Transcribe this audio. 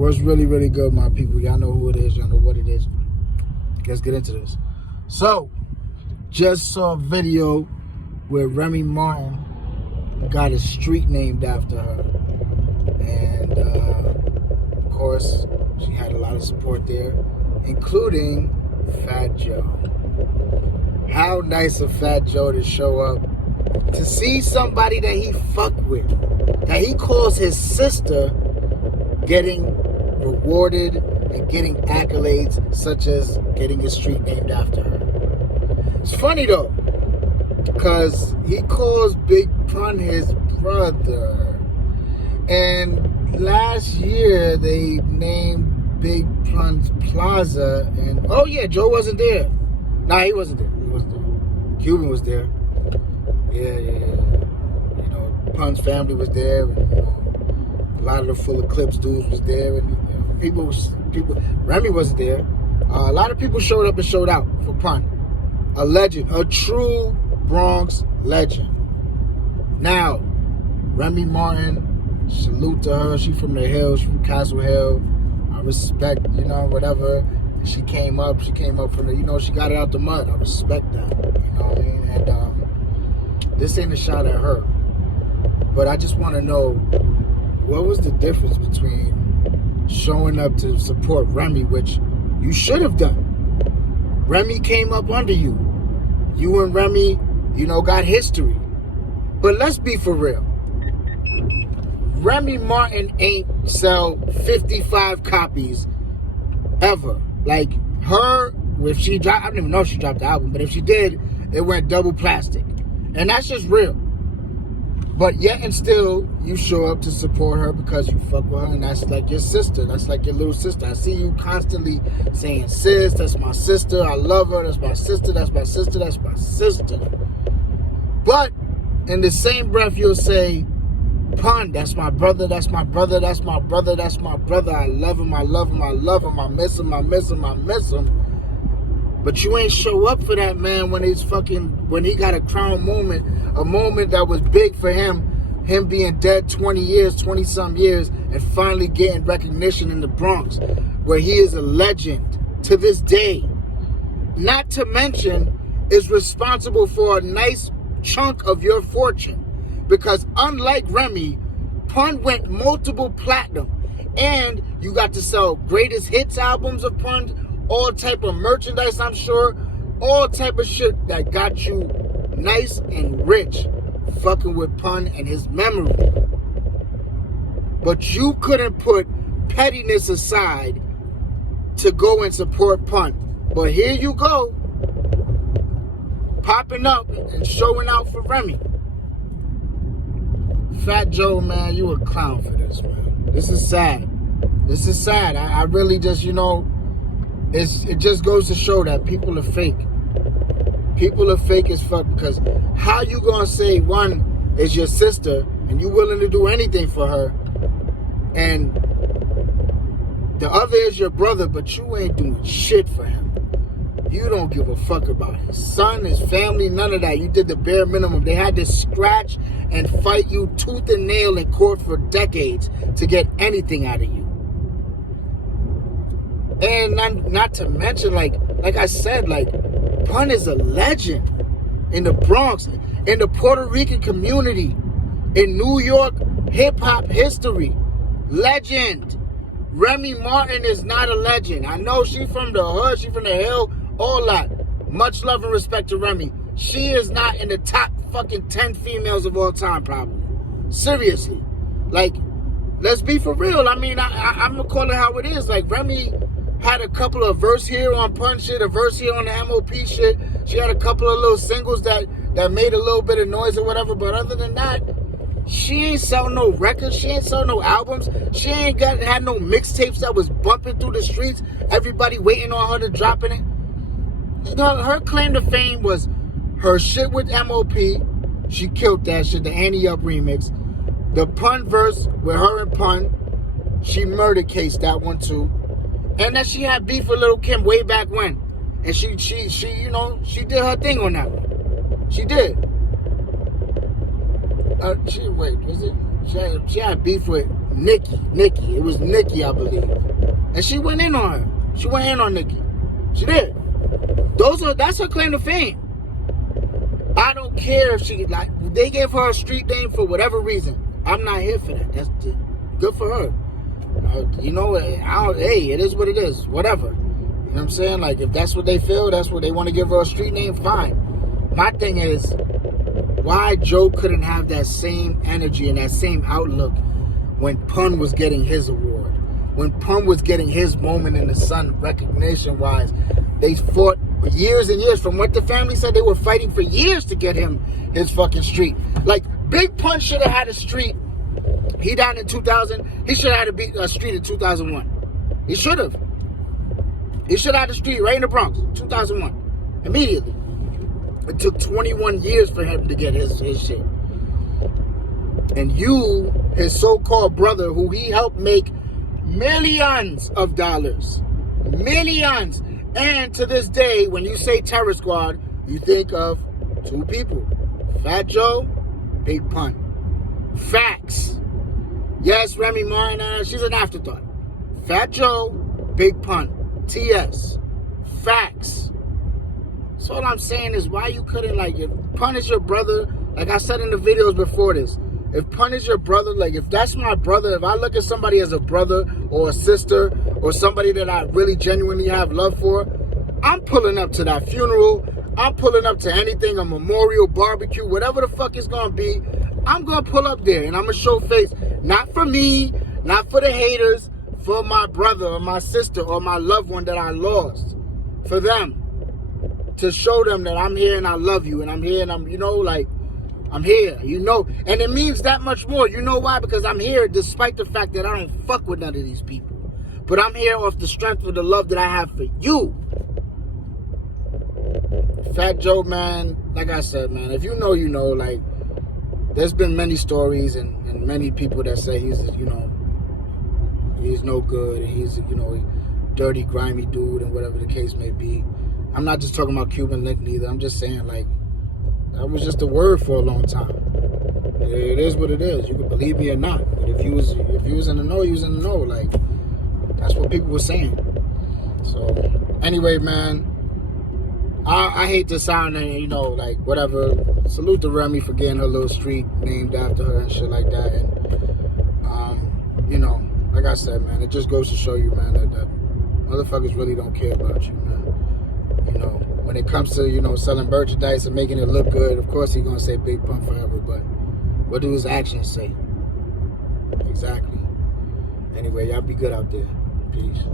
Was really, really good, my people. Y'all know who it is. Y'all know what it is. Let's get into this. So, just saw a video where Remy Martin got a street named after her. And, of course, she had a lot of support there, including Fat Joe. How nice of Fat Joe to show up to see somebody that he fuck with, that he calls his sister, getting rewarded and getting accolades such as getting a street named after her. It's funny though, because he calls Big Pun his brother. And last year they named Big Pun's Plaza, and oh yeah, Joe wasn't there. Nah, he wasn't there. Cuban was there. Yeah. You know, Pun's family was there, and a lot of the Full Eclipse dudes was there, and people. Remy wasn't there. A lot of people showed up and showed out for Pun. A legend, a true Bronx legend. Now, Remy Martin, salute to her. She from the hills, from Castle Hill. I respect, whatever. She came up from the, she got it out the mud. I respect that, you know what I mean? And this ain't a shot at her, but I just want to know, what was the difference between showing up to support Remy, which you should have done? Remy came up under you. You and Remy, got history. But let's be for real. Remy Martin ain't sell 55 copies ever. Like her, if she dropped, I don't even know if she dropped the album, but if she did, it went double plastic. And that's just real. But yet and still, you show up to support her because you fuck with her, and that's like your sister. That's like your little sister. I see you constantly saying, sis, that's my sister. I love her. That's my sister. That's my sister. That's my sister. But in the same breath, you'll say, Pun, that's my brother, that's my brother, that's my brother, that's my brother. I love him, I love him, I love him. I miss him, I miss him, I miss him. But you ain't show up for that man when he got a crown moment, a moment that was big for him being dead 20-some years, and finally getting recognition in the Bronx, where he is a legend to this day. Not to mention, is responsible for a nice chunk of your fortune. Because unlike Remy, Pun went multiple platinum. And you got to sell greatest hits albums of Pun, all type of merchandise, I'm sure. All type of shit that got you nice and rich fucking with Pun and his memory. But you couldn't put pettiness aside to go and support Pun. But here you go, popping up and showing out for Remy. Fat Joe, man, you a clown for this, man. This is sad. This is sad. I really just, it just goes to show that people are fake. People are fake as fuck, because how you gonna say one is your sister and you willing to do anything for her, and the other is your brother, but you ain't doing shit for him. You don't give a fuck about his son, his family, none of that. You did the bare minimum. They had to scratch and fight you tooth and nail in court for decades to get anything out of you. And not to mention, like I said, Pun is a legend in the Bronx, in the Puerto Rican community, in New York hip-hop history. Legend. Remy Martin is not a legend. I know she from the hood, she from the hill, all that. Much love and respect to Remy. She is not in the top fucking 10 females of all time, probably. Seriously. Let's be for real. I mean, I'm going to call it how it is. Remy had a couple of verse here on Pun shit, a verse here on the MOP shit. She had a couple of little singles that made a little bit of noise or whatever. But other than that, she ain't sell no records. She ain't sell no albums. She ain't had no mixtapes that was bumping through the streets. Everybody waiting on her to drop in it. Her claim to fame was her shit with MOP. She killed that shit, the Annie Up remix. The Pun verse with her and Pun. She murder cased that one too. And that she had beef with Lil' Kim way back when. And she did her thing on that one. She did. She had beef with Nikki. It was Nikki, I believe. And she went in on her. She went in on Nikki. She did. That's her claim to fame. I don't care if she, like, they gave her a street name for whatever reason. I'm not here for that. That's good for her. You know, hey, it is what it is. Whatever. You know what I'm saying? Like, if that's what they feel, that's what they want to give her a street name, fine. My thing is, why Joe couldn't have that same energy and that same outlook when Pun was getting his award, when Pun was getting his moment in the sun, recognition-wise. They fought for years and years. From what the family said, they were fighting for years to get him his fucking street. Like, Big Pun should have had a street. He died in 2000. He should have had a street in 2001. He should have. He should have had a street right in the Bronx, 2001. Immediately. It took 21 years for him to get his shit. And you, his so-called brother, who he helped make millions of dollars. Millions. And to this day, when you say Terror Squad, you think of two people. Fat Joe, Big Pun. Facts. Yes, Remy Ma, she's an afterthought. Fat Joe, Big Pun. TS. Facts. So all I'm saying is, why you couldn't, like, if Pun is your brother, like I said in the videos before this, if Pun is your brother, like, if that's my brother, if I look at somebody as a brother or a sister or somebody that I really genuinely have love for, I'm pulling up to that funeral. I'm pulling up to anything, a memorial, barbecue, whatever the fuck it's going to be. I'm going to pull up there and I'm going to show face. Not for me, not for the haters, for my brother or my sister or my loved one that I lost. For them. To show them that I'm here and I love you and I'm here and I'm, you know, like, I'm here, you know. And it means that much more. You know why? Because I'm here despite the fact that I don't fuck with none of these people. But I'm here off the strength of the love that I have for you. Fat Joe, man, like I said, man, if you know, you know, like, there's been many stories and many people that say he's, you know, he's no good and he's, you know, a dirty, grimy dude and whatever the case may be. I'm not just talking about Cuban Link neither. I'm just saying, like, that was just a word for a long time. It is what it is. You can believe me or not. But if you was in the know, you was in the know. Like, that's what people were saying. So, anyway, man, I hate to sound, you know, like, whatever. Salute to Remy for getting her little street named after her and shit like that. And, you know, like I said, man, it just goes to show you, man, that motherfuckers really don't care about you, man. You know, when it comes to, you know, selling merchandise and making it look good, of course he's going to say Big Pun forever, but what do his actions say? Exactly. Anyway, y'all be good out there. Peace.